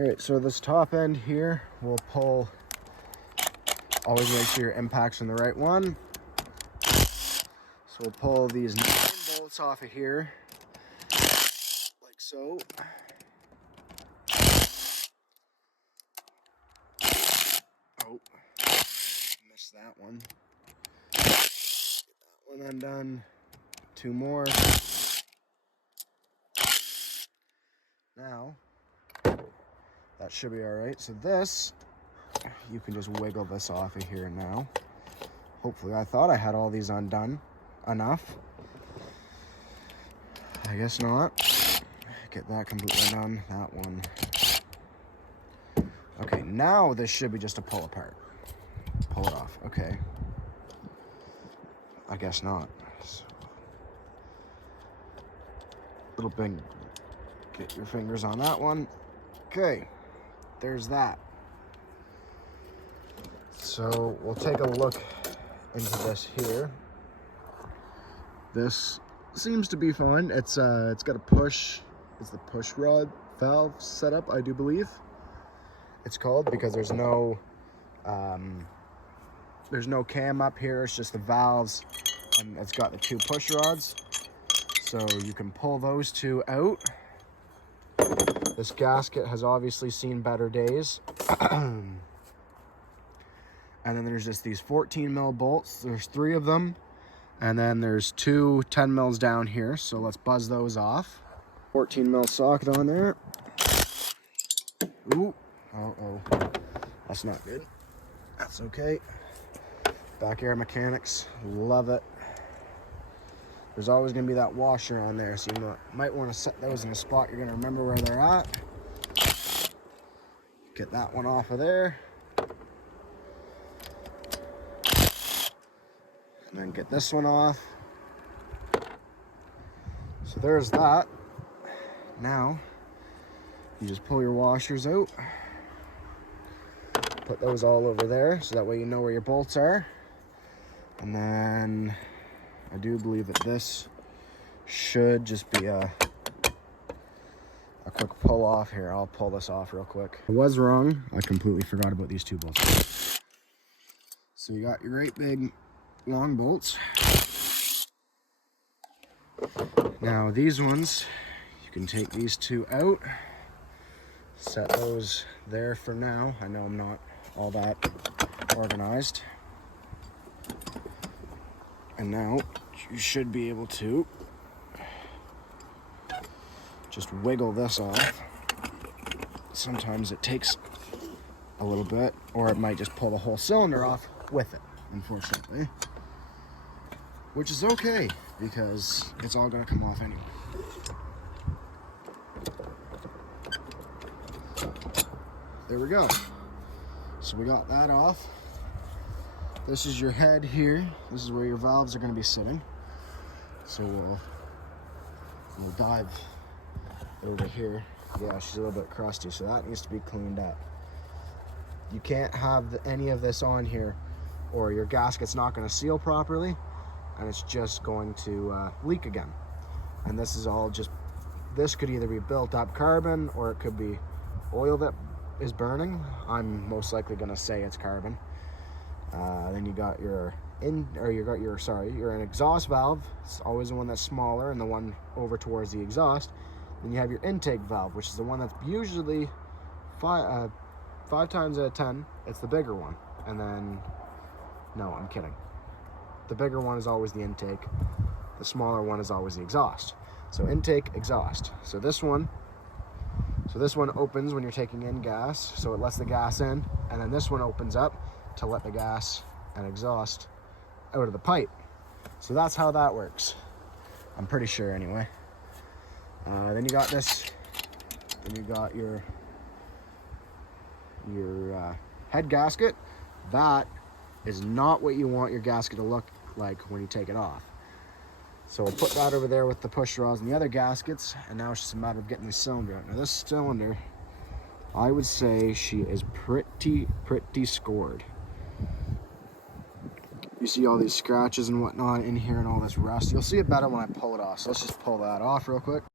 All right, so this top end here, we'll pull, always make sure your impact's in the right one. So we'll pull these 9 bolts off of here, like so. Oh, missed that one. Get that one undone. 2 more. Now, that should be all right. So this, you can just wiggle this off of here now. Hopefully, I thought I had all these undone enough. I guess not. Get that completely done. That one. Okay, now this should be just a pull apart. Pull it off. Okay. I guess not. So, little bit. Get your fingers on that one. Okay. There's that. So we'll take a look into this here. This seems to be fine. It's got a push. It's the push rod valve setup, I do believe it's called, because there's no cam up here. It's just the valves, and it's got the 2 push rods, so you can pull those 2 out. This gasket has obviously seen better days. And then there's just these 14 mil bolts. There's 3 of them. And then there's 2 10 mils down here. So let's buzz those off. 14 mil socket on there. Ooh. Uh-oh. That's not good. That's okay. Back air mechanics. Love it. There's always going to be that washer on there, so you might want to set those in a spot you're going to remember where they're at. Get that one off of there. And then get this one off. So there's that. Now, you just pull your washers out. Put those all over there, so that way you know where your bolts are. And then I do believe that this should just be a quick pull off here. I'll pull this off real quick. I was wrong. I completely forgot about these 2 bolts. So you got your great big long bolts. Now these ones, you can take these 2 out. Set those there for now. I know I'm not all that organized. And now you should be able to just wiggle this off. Sometimes it takes a little bit, or it might just pull the whole cylinder off with it, unfortunately. Which is okay, because it's all gonna come off anyway. There we go. So we got that off. This is your head here. This is where your valves are going to be sitting. So we'll dive over here. Yeah, she's a little bit crusty, so that needs to be cleaned up. You can't have any of this on here, or your gasket's not going to seal properly, and it's just going to leak again. And this is all just, this could either be built up carbon, or it could be oil that is burning. I'm most likely going to say it's carbon. Then you got your your exhaust valve. It's always the one that's smaller and the one over towards the exhaust. Then you have your intake valve, which is the one that's usually 5 times out of 10, it's the bigger one. And then, no, I'm kidding. The bigger one is always the intake. The smaller one is always the exhaust. So intake, exhaust. So this one opens when you're taking in gas, so it lets the gas in, and then this one opens up to let the gas and exhaust out of the pipe. So that's how that works. I'm pretty sure anyway. Then you got this, then you got your head gasket. That is not what you want your gasket to look like when you take it off. So we'll put that over there with the push rods and the other gaskets, and now it's just a matter of getting the cylinder out. Now this cylinder, I would say she is pretty scored. You see all these scratches and whatnot in here and all this rust. You'll see it better when I pull it off. So let's just pull that off real quick.